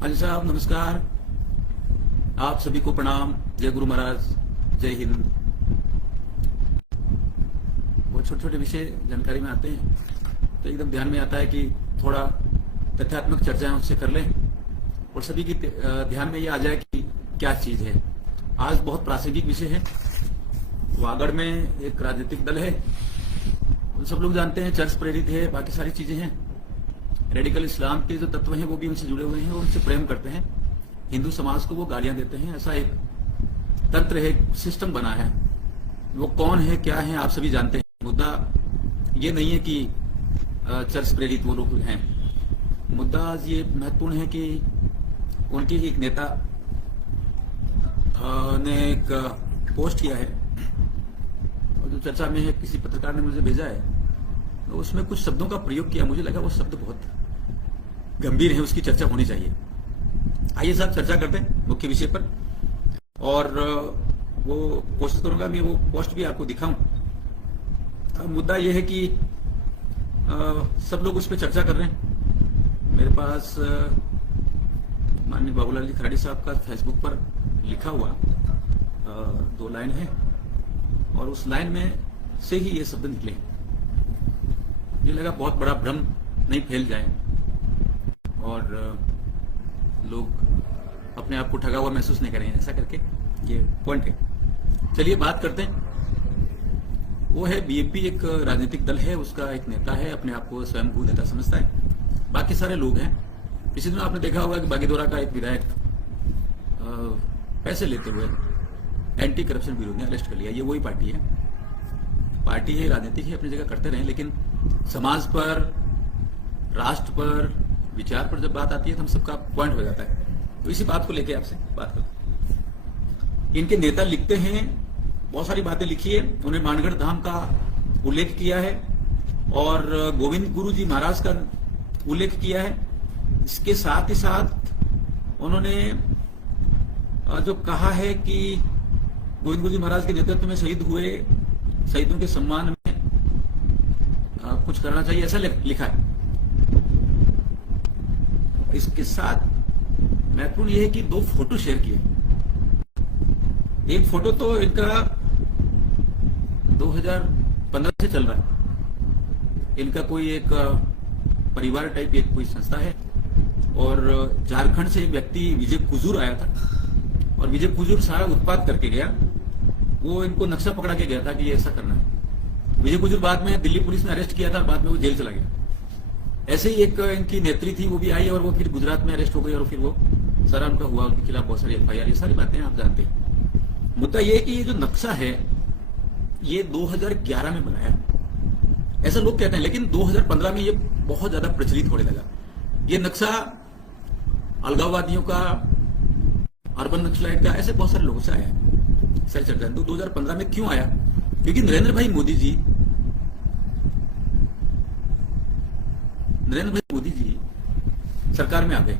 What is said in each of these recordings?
हाजी साहब नमस्कार, आप सभी को प्रणाम। जय गुरु महाराज, जय हिंद। वो छोटे छोटे विषय जानकारी में आते हैं तो एकदम ध्यान में आता है कि थोड़ा तथ्यात्मक चर्चाएं उससे कर लें और सभी की ध्यान में ये आ जाए कि क्या चीज है। आज बहुत प्रासंगिक विषय है। वागड़ में एक राजनीतिक दल है, सब लोग जानते हैं, चर्च प्रेरित है, बाकी सारी चीजें हैं। रेडिकल इस्लाम के जो तत्व हैं वो भी उनसे जुड़े हुए हैं और उनसे प्रेम करते हैं। हिंदू समाज को वो गालियां देते हैं। ऐसा एक तंत्र है, सिस्टम बना है। वो कौन है, क्या है, आप सभी जानते हैं। मुद्दा ये नहीं है कि चर्च प्रेरित वो लोग हैं। मुद्दा आज ये महत्वपूर्ण है कि उनके एक नेता ने एक पोस्ट किया है और जो चर्चा में है, किसी पत्रकार ने मुझे भेजा है, तो उसमें कुछ शब्दों का प्रयोग किया। मुझे लगा वो शब्द बहुत गंभीर है, उसकी चर्चा होनी चाहिए। आइए साहब चर्चा करते हैं मुख्य विषय पर, और वो कोशिश करूंगा मैं वो पोस्ट भी आपको दिखाऊं। मुद्दा यह है कि सब लोग उस पर चर्चा कर रहे हैं। मेरे पास माननीय बाबूलाल जी खराड़ी साहब का फेसबुक पर लिखा हुआ 2 लाइन है और उस लाइन में से ही ये शब्द निकले। ये लगा बहुत बड़ा भ्रम नहीं फैल जाए और लोग अपने आप को ठगा हुआ महसूस नहीं करें, ऐसा करके ये पॉइंट है। चलिए बात करते हैं। वो है बीएपी, एक राजनीतिक दल है, उसका एक नेता है, अपने आप को स्वयं को नेता समझता है। बाकी सारे लोग हैं। इसी दिन आपने देखा होगा कि बागीदोरा का एक विधायक पैसे लेते हुए एंटी करप्शन ब्यूरो ने अरेस्ट कर लिया। ये वही पार्टी है, राजनीतिक है, अपनी जगह करते रहे, लेकिन समाज पर, राष्ट्र पर, विचार पर जब बात आती है तो हम सबका पॉइंट हो जाता है। तो इसी बात को लेके आपसे बात करते हैं। इनके नेता लिखते हैं, बहुत सारी बातें लिखी है। उन्हें मानगढ़ धाम का उल्लेख किया है और गोविंद गुरु जी महाराज का उल्लेख किया है। इसके साथ ही साथ उन्होंने जो कहा है कि गोविंद गुरु जी महाराज के नेतृत्व में शहीद हुए शहीदों के सम्मान में कुछ करना चाहिए, ऐसा लिखा है। इसके साथ महत्वपूर्ण यह है कि 2 फोटो शेयर किए। एक फोटो तो इनका 2015 से चल रहा है। इनका कोई एक परिवार टाइप एक कोई संस्था है और झारखंड से एक व्यक्ति विजय कुजूर आया था और विजय कुजूर सारा उत्पाद करके गया। वो इनको नक्शा पकड़ा के गया था कि ये ऐसा करना है। विजय कुजूर बाद में दिल्ली पुलिस ने अरेस्ट किया था, बाद में वो जेल चला गया। ऐसे ही एक इनकी नेत्री थी, वो भी आई और वो फिर गुजरात में अरेस्ट हो गई और फिर वो सारा उनका हुआ, उनके खिलाफ बहुत सारी एफआईआर, ये सारी बातें आप जानते हैं। मुद्दा ये है कि ये जो नक्शा है ये 2011 में बनाया, ऐसा लोग कहते हैं, लेकिन 2015 में ये बहुत ज्यादा प्रचलित होने लगा। ये नक्शा अलगाववादियों का, अर्बन नक्सलाइट का, ऐसे बहुत सारे लोगों से आया है। सही चर्चा 2015 में क्यों आया? क्योंकि नरेंद्र भाई मोदी जी सरकार में आ गए।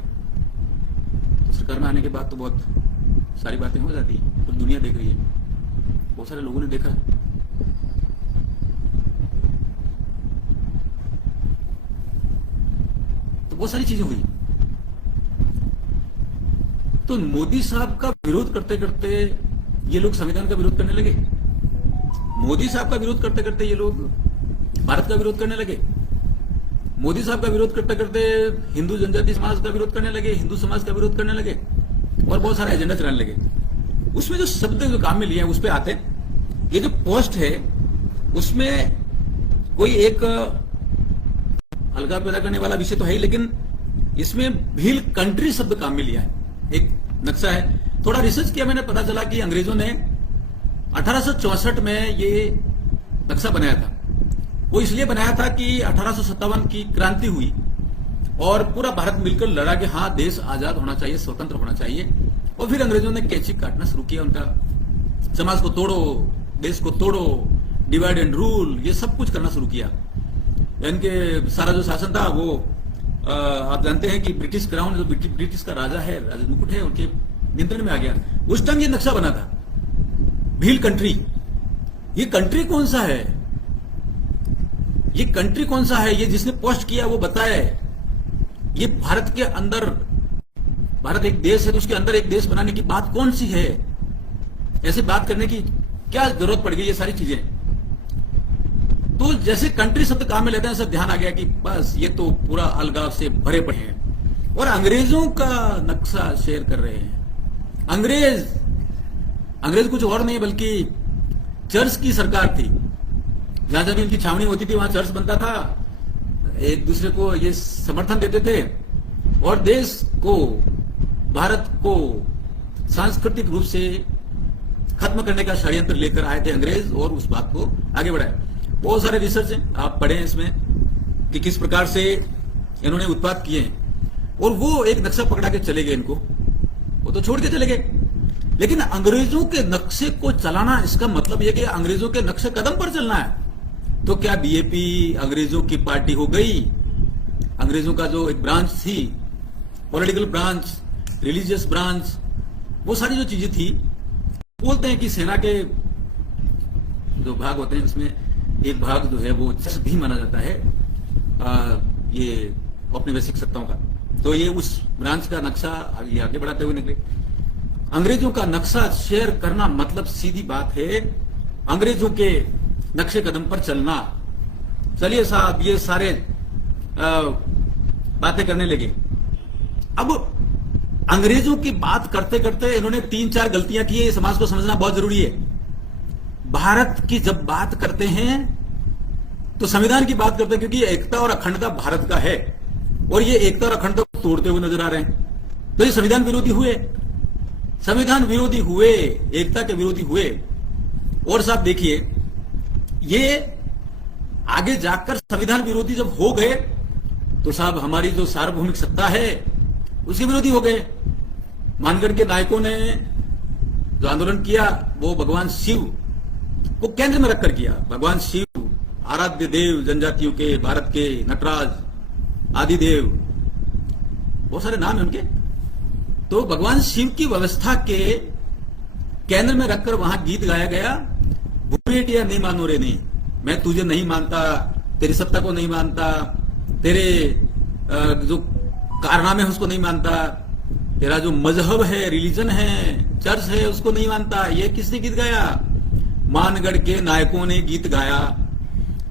तो सरकार में आने के बाद तो बहुत सारी बातें हो जाती है, तो दुनिया देख रही है, बहुत सारे लोगों ने देखा। तो बहुत सारी चीजें हुई। तो मोदी साहब का विरोध करते करते ये लोग संविधान का विरोध करने लगे। मोदी साहब का विरोध करते करते ये लोग भारत का विरोध करने लगे। मोदी साहब का विरोध करते करते हिंदू जनजाति समाज का विरोध करने लगे, हिंदू समाज का विरोध करने लगे और बहुत सारा एजेंडा चलाने लगे। उसमें जो शब्द जो काम में लिए हैं उस पर आते हैं। ये जो पोस्ट है उसमें कोई एक अलगाव पैदा करने वाला विषय तो है ही, लेकिन इसमें भील कंट्री शब्द काम में लिया है। एक नक्शा है, थोड़ा रिसर्च किया मैंने, पता चला कि अंग्रेजों ने 1864 में ये नक्शा बनाया था। वो इसलिए बनाया था कि 1857 की क्रांति हुई और पूरा भारत मिलकर लड़ा कि हाँ देश आजाद होना चाहिए, स्वतंत्र होना चाहिए। और फिर अंग्रेजों ने कैची काटना शुरू किया, उनका समाज को तोड़ो, देश को तोड़ो, डिवाइड एंड रूल, ये सब कुछ करना शुरू किया। इनके सारा जो शासन था वो आप जानते हैं कि ब्रिटिश क्राउन, जो ब्रिटिश का राजा है, राजा मुकुट है, उनके नियंत्रण में आ गया। उस टाइम ये नक्शा बना था, भील कंट्री। ये कंट्री कौन सा है? ये कंट्री कौन सा है? ये जिसने पोस्ट किया वो बताए। ये भारत के अंदर भारत एक देश है तो उसके अंदर एक देश बनाने की बात कौन सी है? ऐसे बात करने की क्या जरूरत पड़ गई? ये सारी चीजें तो जैसे कंट्री शब्द काम में लेते हैं, सब ध्यान आ गया कि बस ये तो पूरा अलगाव से भरे पड़े हैं और अंग्रेजों का नक्शा शेयर कर रहे हैं। अंग्रेज कुछ और नहीं बल्कि चर्च की सरकार थी। जहां जब इनकी छावनी होती थी वहां चर्च बनता था, एक दूसरे को ये समर्थन देते थे और देश को, भारत को सांस्कृतिक रूप से खत्म करने का षड्यंत्र लेकर आए थे अंग्रेज और उस बात को आगे बढ़ाए। बहुत सारे रिसर्च हैं, आप पढ़ें इसमें कि किस प्रकार से इन्होंने उत्पाद किए हैं और वो एक नक्शा पकड़ा के चले गए। इनको वो तो छोड़ के चले गए, लेकिन अंग्रेजों के नक्शे को चलाना, इसका मतलब यह कि अंग्रेजों के नक्शे कदम पर चलना है। तो क्या बीएपी अंग्रेजों की पार्टी हो गई? अंग्रेजों का जो एक ब्रांच थी, पॉलिटिकल ब्रांच, रिलीजियस ब्रांच, वो सारी जो चीजें थी, बोलते हैं कि सेना के जो भाग होते हैं उसमें एक भाग जो है वो चर्च भी माना जाता है ये औपनिवेशिक सत्ताओं का। तो ये उस ब्रांच का नक्शा ये आगे बढ़ाते हुए निकले। अंग्रेजों का नक्शा शेयर करना मतलब सीधी बात है अंग्रेजों के नक्शे कदम पर चलना। चलिए साहब, ये सारे बातें करने लगे। अब अंग्रेजों की बात करते करते इन्होंने 3-4 गलतियां की है। ये समाज को समझना बहुत जरूरी है। भारत की जब बात करते हैं तो संविधान की बात करते हैं, क्योंकि एकता और अखंडता भारत का है और ये एकता और अखंडता को तोड़ते हुए नजर आ रहे हैं। तो ये संविधान विरोधी हुए, संविधान विरोधी हुए, एकता के विरोधी हुए। और साहब देखिए, ये आगे जाकर संविधान विरोधी जब हो गए तो साहब हमारी जो सार्वभौमिक सत्ता है उसके विरोधी हो गए। मानगढ़ के नायकों ने जो आंदोलन किया वो भगवान शिव को केंद्र में रखकर किया। भगवान शिव, आराध्य देव जनजातियों के, भारत के नटराज, आदिदेव, बहुत सारे नाम है उनके। तो भगवान शिव की व्यवस्था के केंद्र में रखकर वहां गीत गाया गया, भूपेटिया नहीं मानो रे नहीं, मैं तुझे नहीं मानता, तेरी सत्ता को नहीं मानता, तेरे जो कारनामे है उसको नहीं मानता, तेरा जो मजहब है, रिलीजन है, चर्च है, उसको नहीं मानता। ये किसने गीत गाया? मानगढ़ के नायकों ने गीत गाया।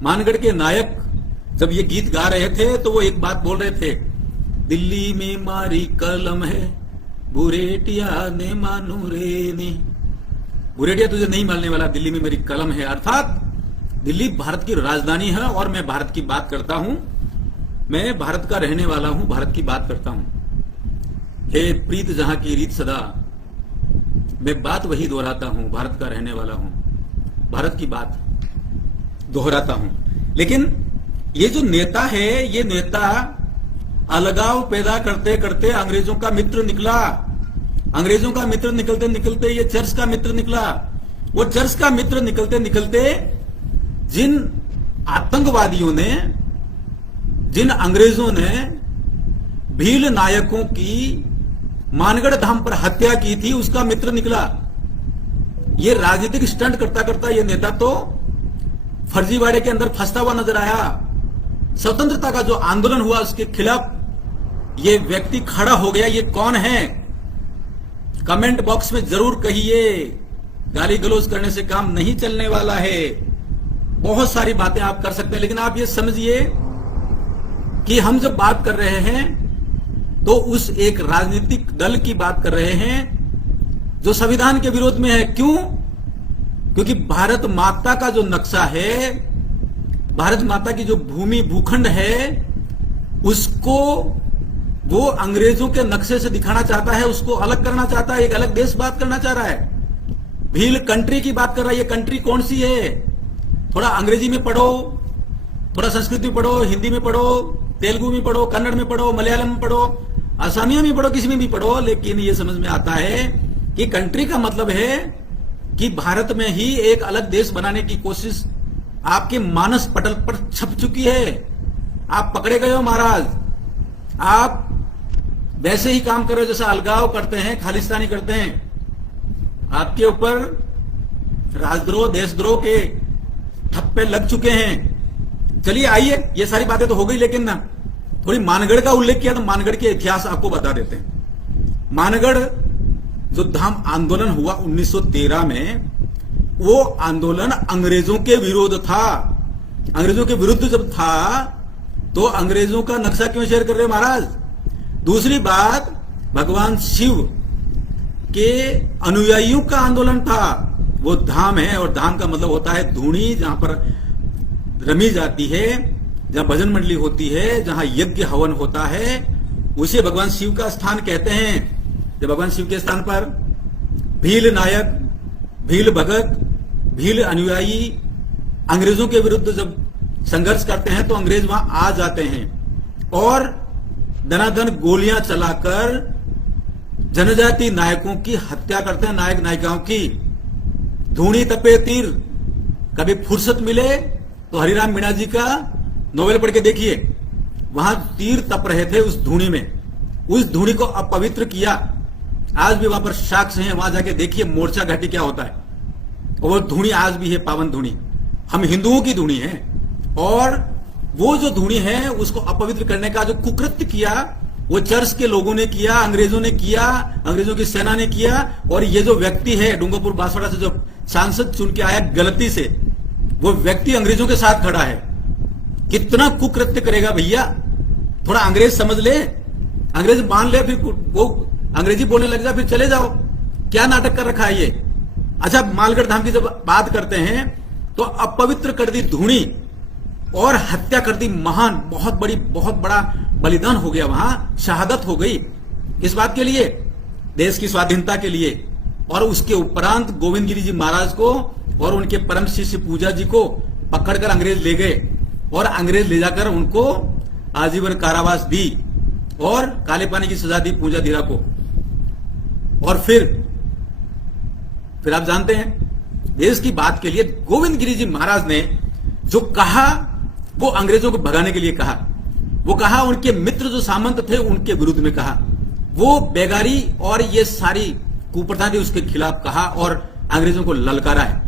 मानगढ़ के नायक जब ये गीत गा रहे थे तो वो एक बात बोल रहे थे, दिल्ली में मारी कलम है, बुरेटिया ने मानू रे नी। बुरेटिया तुझे नहीं मानने वाला, दिल्ली में मेरी कलम है। अर्थात दिल्ली भारत की राजधानी है और मैं भारत की बात करता हूं, मैं भारत का रहने वाला हूं, भारत की बात करता हूं। हे प्रीत जहां की रीत सदा, मैं बात वही दोहराता हूं, भारत का रहने वाला हूं, भारत की बात दोहराता हूं। लेकिन ये जो नेता है, ये नेता अलगाव पैदा करते करते अंग्रेजों का मित्र निकला। अंग्रेजों का मित्र निकलते निकलते ये चर्च का मित्र निकला। वो चर्च का मित्र निकलते निकलते जिन आतंकवादियों ने, जिन अंग्रेजों ने भील नायकों की मानगढ़ धाम पर हत्या की थी, उसका मित्र निकला। ये राजनीतिक स्टंट करता करता ये नेता तो फर्जीवाड़े के अंदर फंसता हुआ नजर आया। स्वतंत्रता का जो आंदोलन हुआ उसके खिलाफ ये व्यक्ति खड़ा हो गया। ये कौन है? कमेंट बॉक्स में जरूर कहिए। गाली गलौज करने से काम नहीं चलने वाला है। बहुत सारी बातें आप कर सकते हैं, लेकिन आप ये समझिए कि हम जब बात कर रहे हैं तो उस एक राजनीतिक दल की बात कर रहे हैं जो संविधान के विरोध में है। क्यों? क्योंकि भारत माता का जो नक्शा है, भारत माता की जो भूमि भूखंड है, उसको वो अंग्रेजों के नक्शे से दिखाना चाहता है, उसको अलग करना चाहता है, एक अलग देश बात करना चाह रहा है। भील कंट्री की बात कर रहा है। ये कंट्री कौन सी है? थोड़ा अंग्रेजी में पढ़ो, थोड़ा संस्कृत में पढ़ो, हिंदी में पढ़ो, तेलुगु में पढ़ो, कन्नड़ में पढ़ो, मलयालम में पढ़ो, असमिया में पढ़ो, किसी में भी पढ़ो, लेकिन ये समझ में आता है कि कंट्री का मतलब है कि भारत में ही एक अलग देश बनाने की कोशिश आपके मानस पटल पर छप चुकी है। आप पकड़े गए हो महाराज। आप वैसे ही काम कर रहे हो जैसा अलगाव करते हैं, खालिस्तानी करते हैं। आपके ऊपर राजद्रोह, देशद्रोह के ठप्पे लग चुके हैं। चलिए आइए, ये सारी बातें तो हो गई, लेकिन ना थोड़ी मानगढ़ का उल्लेख किया तो मानगढ़ के इतिहास आपको बता देते हैं। मानगढ़ जो धाम आंदोलन हुआ 1913 में, वो आंदोलन अंग्रेजों के विरोध था। अंग्रेजों के विरुद्ध जब था तो अंग्रेजों का नक्शा क्यों शेयर कर रहे हैं महाराज? दूसरी बात, भगवान शिव के अनुयायियों का आंदोलन था। वो धाम है, और धाम का मतलब होता है धूणी, जहां पर रमी जाती है, जहां भजन मंडली होती है, जहां यज्ञ हवन होता है, उसे भगवान शिव का स्थान कहते हैं। जब भगवान शिव के स्थान पर भील नायक, भील भगत, भील अनुयायी अंग्रेजों के विरुद्ध जब संघर्ष करते हैं तो अंग्रेज वहां आ जाते हैं और दनादन गोलियां चलाकर जनजाति नायकों की हत्या करते हैं, नायक नायिकाओं की। धूणी तपे तीर, कभी फुर्सत मिले तो हरिराम मीणा जी का नोवेल पढ़ के देखिए, वहां तीर तप रहे थे उस धूणी में। उस धूणी को अपवित्र किया। आज भी वहां पर साक्ष्य हैं, वहां जाके देखिए मोर्चा घाटी क्या होता है। और वो धूणी आज भी है, पावन धूणी। हम हिंदुओं की धूणी है, और वो जो धूणी है उसको अपवित्र करने का जो कुकृत्य किया वो चर्च के लोगों ने किया, अंग्रेजों ने किया, अंग्रेजों की सेना ने किया। और ये जो व्यक्ति है डूंगरपुर बांसवाड़ा से जो सांसद चुन के आया गलती से, वो व्यक्ति अंग्रेजों के साथ खड़ा है। कितना कुकृत्य करेगा भैया? थोड़ा अंग्रेज समझ ले, अंग्रेज मान ले, फिर वो अंग्रेजी बोलने लग जा, फिर चले जाओ। क्या नाटक कर रखा है ये? अच्छा, मालगढ़ धाम की जब बात करते हैं तो अपवित्र कर दी धूणी और हत्या कर दी महान, बहुत बड़ा बलिदान हो गया वहां, शहादत हो गई। इस बात के लिए, देश की स्वाधीनता के लिए। और उसके उपरांत गोविंद गिरी जी महाराज को और उनके परम शिष्य पूजा जी को पकड़कर अंग्रेज ले गए, और अंग्रेज ले जाकर उनको आजीवन कारावास दी और काले पानी की सजा दी पूजा धीरा को। और फिर आप जानते हैं, देश की बात के लिए गोविंद गिरी जी महाराज ने जो कहा वो अंग्रेजों को भगाने के लिए कहा। वो कहा, उनके मित्र जो सामंत थे उनके विरुद्ध में कहा, वो बेगारी और ये सारी कुप्रथा थी उसके खिलाफ कहा और अंग्रेजों को ललकारा है।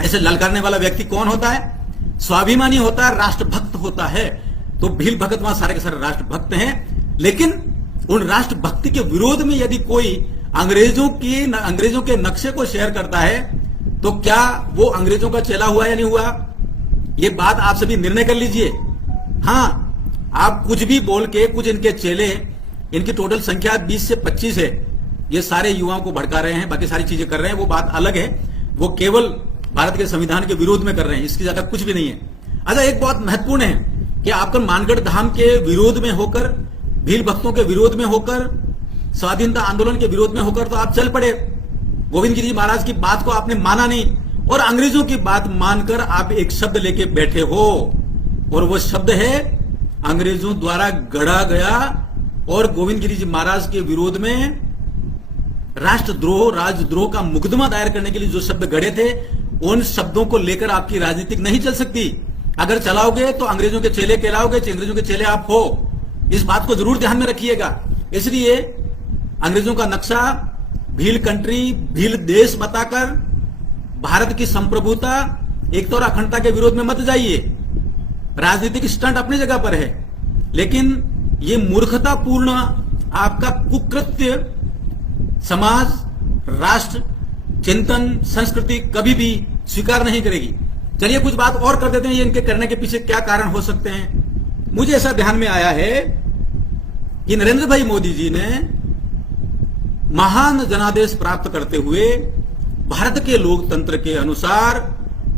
ऐसे ललकारने वाला व्यक्ति कौन होता है? स्वाभिमानी होता है, राष्ट्रभक्त होता है। तो भील भगत वहां सारे के सारे राष्ट्रभक्त हैं, लेकिन उन राष्ट्रभक्ति के विरोध में यदि कोई अंग्रेजों के नक्शे को शेयर करता है तो क्या वो अंग्रेजों का चेला हुआ या नहीं हुआ? ये बात आप सभी निर्णय कर लीजिए। हां, आप कुछ भी बोल के, कुछ इनके चेले, इनकी टोटल संख्या 20 से 25 है, ये सारे युवाओं को भड़का रहे हैं, बाकी सारी चीजें कर रहे हैं, वो बात अलग है। वो केवल भारत के संविधान के विरोध में कर रहे हैं, इसकी ज्यादा कुछ भी नहीं है। अच्छा, एक बात महत्वपूर्ण है कि आपका मानगढ़ धाम के विरोध में होकर, भील भक्तों के विरोध में होकर, स्वाधीनता आंदोलन के विरोध में होकर तो आप चल पड़े। गोविंद गिरी महाराज की बात को आपने माना नहीं, और अंग्रेजों की बात मानकर आप एक शब्द लेके बैठे हो, और वो शब्द है अंग्रेजों द्वारा गढ़ा गया। और गोविंद गिरी जी महाराज के विरोध में राष्ट्रद्रोह, राजद्रोह का मुकदमा दायर करने के लिए जो शब्द गढ़े थे, उन शब्दों को लेकर आपकी राजनीति नहीं चल सकती। अगर चलाओगे तो अंग्रेजों के चेले कहलाओगे, अंग्रेजों के चेले आप हो। इस बात को जरूर ध्यान में रखिएगा। इसलिए अंग्रेजों का नक्शा, भील कंट्री, भील देश बताकर भारत की संप्रभुता, एकता और अखंडता के विरोध में मत जाइए। राजनीतिक स्टंट अपनी जगह पर है, लेकिन ये मूर्खतापूर्ण आपका कुकृत्य समाज, राष्ट्र, चिंतन, संस्कृति कभी भी स्वीकार नहीं करेगी। चलिए कुछ बात और कर देते हैं, ये इनके करने के पीछे क्या कारण हो सकते हैं। मुझे ऐसा ध्यान में आया है कि नरेंद्र भाई मोदी जी ने महान जनादेश प्राप्त करते हुए भारत के लोकतंत्र के अनुसार,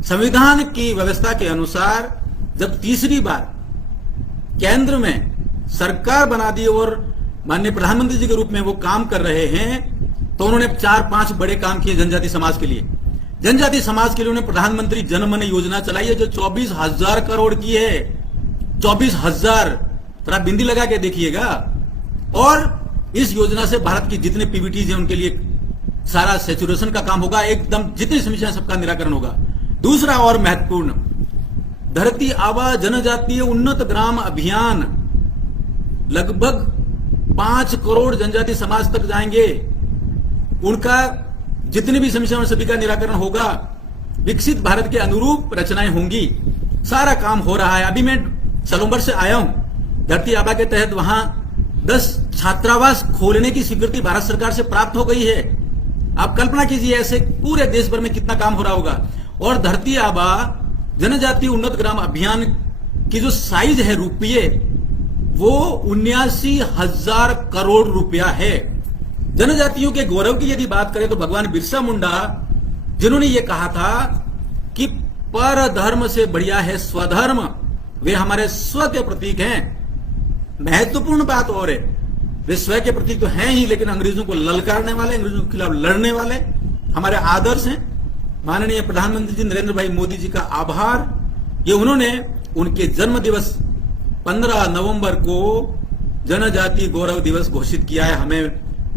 संविधान की व्यवस्था के अनुसार जब तीसरी बार केंद्र में सरकार बना दी और माननीय प्रधानमंत्री जी के रूप में वो काम कर रहे हैं, तो उन्होंने 4-5 बड़े काम किए जनजाति समाज के लिए। जनजाति समाज के लिए उन्होंने प्रधानमंत्री जनमन योजना चलाई है, जो 24,000 करोड़ की है। 24,000, थोड़ा बिंदी लगा के देखिएगा। और इस योजना से भारत की जितने पीवीटीज हैं उनके लिए सारा सैचुरेशन का काम होगा, एकदम जितनी समस्याएं सबका निराकरण होगा। दूसरा और महत्वपूर्ण, धरती आबा जनजातीय उन्नत ग्राम अभियान, लगभग 5 करोड़ जनजाति समाज तक जाएंगे। उनका जितनी भी समस्या सभी का निराकरण होगा। विकसित भारत के अनुरूप रचनाएं होंगी। सारा काम हो रहा है। अभी मैं सलोंबर से आया हूं, धरती आबा के तहत वहां 10 छात्रावास खोलने की स्वीकृति भारत सरकार से प्राप्त हो गई है। आप कल्पना कीजिए ऐसे पूरे देश भर में कितना काम हो रहा होगा। और धरती आबा जनजातीय उन्नत ग्राम अभियान की जो साइज है रुपये, वो 79,000 करोड़ रुपया है। जनजातियों के गौरव की यदि बात करें तो भगवान बिरसा मुंडा, जिन्होंने ये कहा था कि पर धर्म से बढ़िया है स्वधर्म, वे हमारे स्व के प्रतीक हैं। महत्वपूर्ण बात और है, वे स्व के प्रतीक तो हैं ही, लेकिन अंग्रेजों को ललकारने वाले, अंग्रेजों के खिलाफ लड़ने वाले हमारे आदर्श हैं। माननीय प्रधानमंत्री जी नरेंद्र भाई मोदी जी का आभार, ये उन्होंने उनके जन्म दिवस 15 नवंबर को जनजातीय गौरव दिवस घोषित किया है। हमें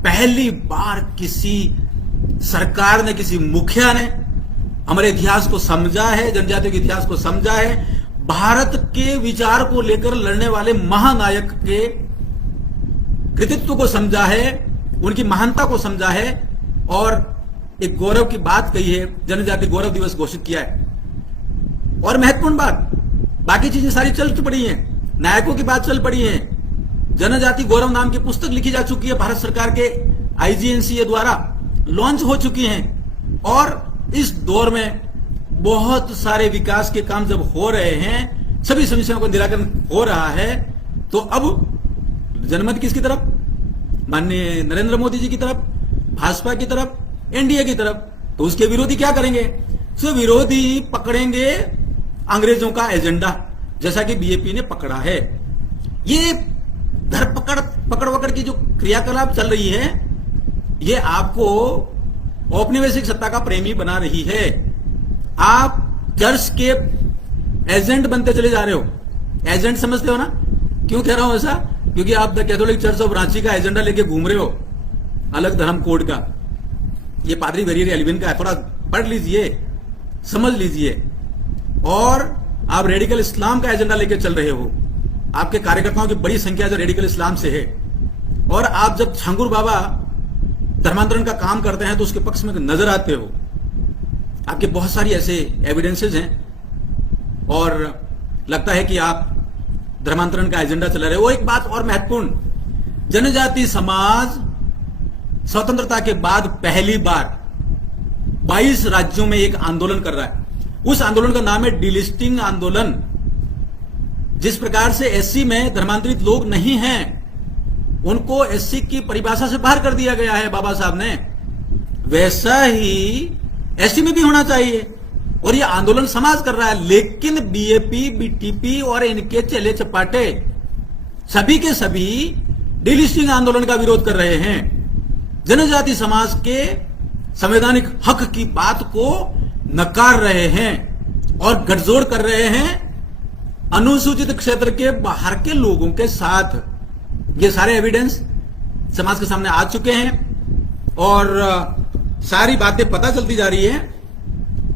पहली बार किसी सरकार ने, किसी मुखिया ने हमारे इतिहास को समझा है, जनजातियों के इतिहास को समझा है, भारत के विचार को लेकर लड़ने वाले महानायक के कृतित्व को समझा है, उनकी महानता को समझा है और एक गौरव की बात कही है, जनजातीय गौरव दिवस घोषित किया है। और महत्वपूर्ण बात, बाकी चीजें सारी चल पड़ी हैं, नायकों की बात चल पड़ी है। जनजाति गौरव नाम की पुस्तक लिखी जा चुकी है, भारत सरकार के IGNCA द्वारा लॉन्च हो चुकी हैं। और इस दौर में बहुत सारे विकास के काम जब हो रहे हैं, सभी समस्याओं का निराकरण हो रहा है, तो अब जनमत किसकी तरफ? माननीय नरेंद्र मोदी जी की तरफ, भाजपा की तरफ, NDA की तरफ। तो उसके विरोधी क्या करेंगे? तो विरोधी पकड़ेंगे अंग्रेजों का एजेंडा, जैसा कि BJP ने पकड़ा है। ये पकड़ वकड़ की जो क्रियाकलाप चल रही है, ये आपको औपनिवेशिक सत्ता का प्रेमी बना रही है। आप चर्च के एजेंट बनते चले जा रहे हो। एजेंट समझते हो ना? क्यों कह रहा हूं ऐसा? क्योंकि आप the Catholic church of Ranchi का एजेंडा लेके घूम रहे हो, अलग धर्म कोड का। ये पादरी वेरियर एल्विन का है, थोड़ा पढ़ लीजिए, समझ लीजिए। और आप रेडिकल इस्लाम का एजेंडा लेके चल रहे हो। आपके कार्यकर्ताओं की बड़ी संख्या जो रेडिकल इस्लाम से है। और आप जब छंगुर बाबा धर्मांतरण का काम करते हैं तो उसके पक्ष में नजर आते हो। आपके बहुत सारी ऐसे एविडेंसेस हैं और लगता है कि आप धर्मांतरण का एजेंडा चला रहे हो। एक बात और महत्वपूर्ण, जनजाति समाज स्वतंत्रता के बाद पहली बार 22 राज्यों में एक आंदोलन कर रहा है। उस आंदोलन का नाम है डिलिस्टिंग आंदोलन। जिस प्रकार से SC में धर्मांतरित लोग नहीं हैं, उनको SC की परिभाषा से बाहर कर दिया गया है बाबा साहब ने, वैसा ही SC में भी होना चाहिए। और ये आंदोलन समाज कर रहा है, लेकिन BJP, BTP और इनके चेले चपाटे सभी के सभी डिलिस्टिंग आंदोलन का विरोध कर रहे हैं। जनजाति समाज के संवैधानिक हक की बात को नकार रहे हैं और गठजोड़ कर रहे हैं अनुसूचित क्षेत्र के बाहर के लोगों के साथ। ये सारे एविडेंस समाज के सामने आ चुके हैं और सारी बातें पता चलती जा रही है।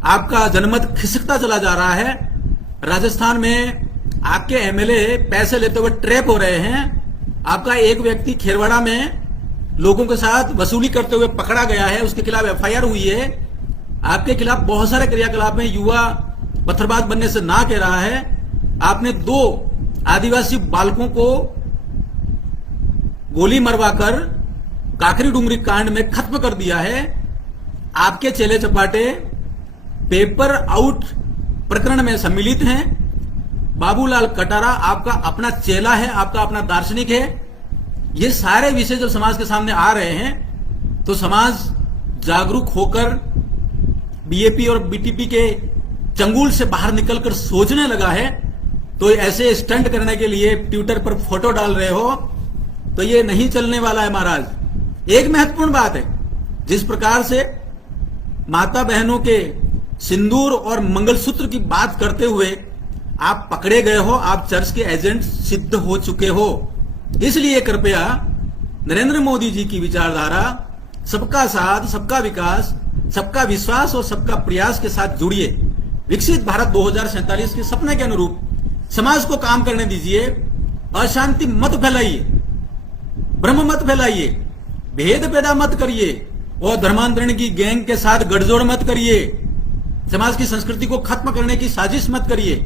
आपका जनमत खिसकता चला जा रहा है। राजस्थान में आपके MLA पैसे लेते हुए ट्रैप हो रहे हैं। आपका एक व्यक्ति खेरवाड़ा में लोगों के साथ वसूली करते हुए पकड़ा गया है, उसके खिलाफ FIR हुई है। आपके खिलाफ बहुत सारे क्रियाकलाप में युवा पत्थरबाज बनने से ना कह रहा है। आपने 2 आदिवासी बालकों को गोली मरवाकर काकरी डुंगरी कांड में खत्म कर दिया है। आपके चेले चपाटे पेपर आउट प्रकरण में सम्मिलित हैं। बाबूलाल कटारा आपका अपना चेला है, आपका अपना दार्शनिक है। ये सारे विषय जब समाज के सामने आ रहे हैं तो समाज जागरूक होकर BJP और BTP के चंगुल से बाहर निकलकर सोचने लगा है। तो ऐसे स्टंट करने के लिए ट्विटर पर फोटो डाल रहे हो तो ये नहीं चलने वाला है महाराज। एक महत्वपूर्ण बात है, जिस प्रकार से माता बहनों के सिंदूर और मंगलसूत्र की बात करते हुए आप पकड़े गए हो, आप चर्च के एजेंट सिद्ध हो चुके हो। इसलिए कृपया नरेंद्र मोदी जी की विचारधारा सबका साथ, सबका विकास, सबका विश्वास और सबका प्रयास के साथ जुड़िए। विकसित भारत 2047 के सपने के अनुरूप समाज को काम करने दीजिए। अशांति मत फैलाइए, भ्रम मत फैलाइए, भेद पैदा मत करिए और धर्मांतरण की गैंग के साथ गठजोड़ मत करिए। समाज की संस्कृति को खत्म करने की साजिश मत करिए,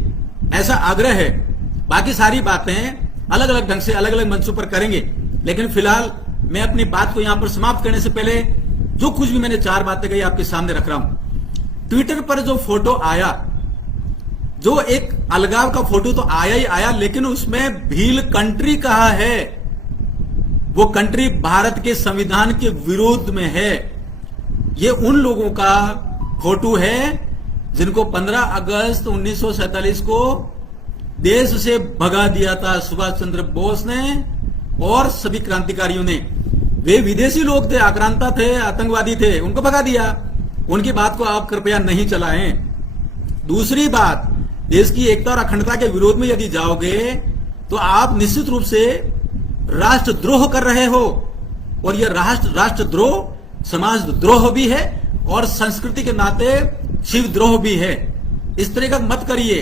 ऐसा आग्रह है। बाकी सारी बातें अलग अलग ढंग से अलग अलग मंचों पर करेंगे, लेकिन फिलहाल मैं अपनी बात को यहां पर समाप्त करने से पहले जो कुछ भी मैंने 4 बातें कही आपके सामने रख रहा हूं। ट्विटर पर जो फोटो आया, जो एक अलगाव का फोटो तो आया ही आया, लेकिन उसमें भील कंट्री कहा है। वो कंट्री भारत के संविधान के विरोध में है। ये उन लोगों का फोटो है जिनको 15 अगस्त 1947 को देश से भगा दिया था सुभाष चंद्र बोस ने और सभी क्रांतिकारियों ने। वे विदेशी लोग थे, आक्रांता थे, आतंकवादी थे, उनको भगा दिया। उनकी बात को आप कृपया नहीं चलाएं। दूसरी बात, देश की एकता और अखंडता के विरोध में यदि जाओगे तो आप निश्चित रूप से राष्ट्रद्रोह कर रहे हो, और यह राष्ट्रद्रोह समाजद्रोह भी है और संस्कृति के नाते शिवद्रोह भी है। इस तरह का मत करिए।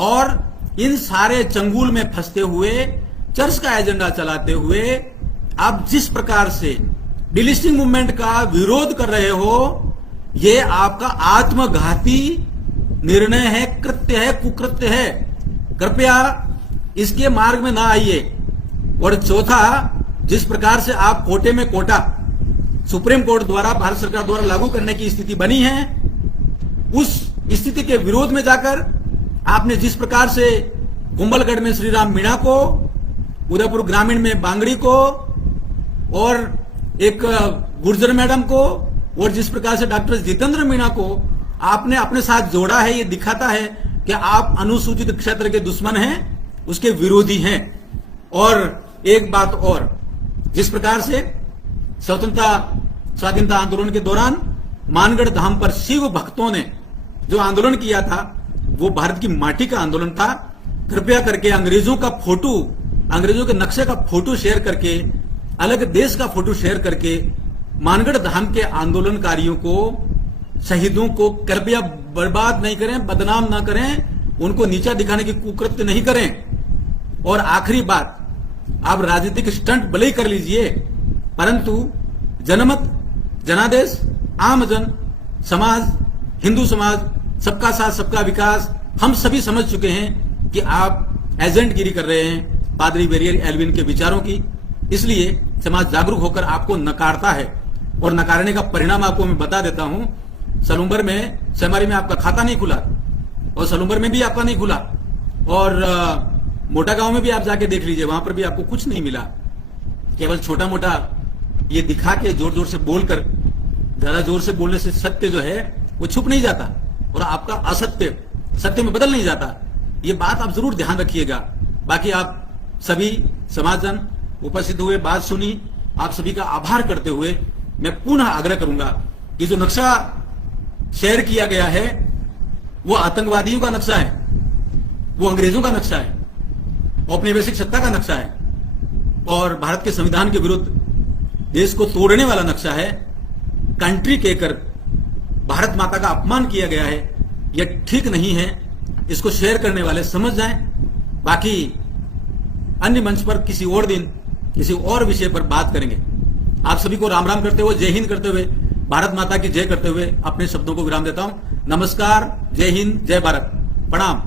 और इन सारे चंगुल में फंसते हुए, चर्च का एजेंडा चलाते हुए आप जिस प्रकार से डिलिस्टिंग मूवमेंट का विरोध कर रहे हो, यह आपका आत्मघाती निर्णय है, कृत्य है, कुकृत्य है। कृपया इसके मार्ग में ना आइए। और चौथा, जिस प्रकार से आप कोटे में कोटा सुप्रीम कोर्ट द्वारा, भारत सरकार द्वारा लागू करने की स्थिति बनी है, उस स्थिति के विरोध में जाकर आपने जिस प्रकार से कुंभलगढ़ में श्रीराम मीणा को, उदयपुर ग्रामीण में बांगड़ी को और एक गुर्जर मैडम को, और जिस प्रकार से डॉक्टर जितेंद्र मीणा को आपने अपने साथ जोड़ा है, ये दिखाता है कि आप अनुसूचित क्षेत्र के दुश्मन हैं, उसके विरोधी हैं। और एक बात और, जिस प्रकार से स्वतंत्रता स्वाधीनता आंदोलन के दौरान मानगढ़ धाम पर शिव भक्तों ने जो आंदोलन किया था, वो भारत की माटी का आंदोलन था। कृपया करके अंग्रेजों का फोटो, अंग्रेजों के नक्शे का फोटो शेयर करके, अलग देश का फोटो शेयर करके मानगढ़ धाम के आंदोलनकारियों को, शहीदों को कृपया बर्बाद नहीं करें, बदनाम ना करें, उनको नीचा दिखाने की कुकृत्य नहीं करें। और आखिरी बात, आप राजनीतिक स्टंट भले ही कर लीजिए, परंतु जनमत, जनादेश, आमजन, समाज, हिंदू समाज, सबका साथ सबका विकास, हम सभी समझ चुके हैं कि आप एजेंटगिरी कर रहे हैं पादरी वेरियर एल्विन के विचारों की। इसलिए समाज जागरूक होकर आपको नकारता है, और नकारने का परिणाम आपको मैं बता देता हूं। सलूम्बर में, सेमारी में आपका खाता नहीं खुला, और सलूम्बर में भी आपका नहीं खुला, और मोटा गांव में भी आप जाके देख लीजिए, वहां पर भी आपको कुछ नहीं मिला। केवल छोटा मोटा ये दिखा के जोर जोर से बोलकर, ज्यादा जोर से बोलने से सत्य जो है वो छुप नहीं जाता, और आपका असत्य सत्य में बदल नहीं जाता। ये बात आप जरूर ध्यान रखिएगा। बाकी आप सभी समाजजन उपस्थित हुए, बात सुनी, आप सभी का आभार करते हुए मैं पुनः आग्रह करूंगा कि जो नक्शा शेयर किया गया है वो आतंकवादियों का नक्शा है, वो अंग्रेजों का नक्शा है, औपनिवेशिक सत्ता का नक्शा है, और भारत के संविधान के विरुद्ध देश को तोड़ने वाला नक्शा है। कंट्री कहकर भारत माता का अपमान किया गया है, यह ठीक नहीं है। इसको शेयर करने वाले समझ जाएं। बाकी अन्य मंच पर किसी और दिन किसी और विषय पर बात करेंगे। आप सभी को राम राम करते हुए, जय हिंद करते हुए, भारत माता की जय करते हुए अपने शब्दों को विराम देता हूं। नमस्कार, जय हिंद, जय भारत, प्रणाम।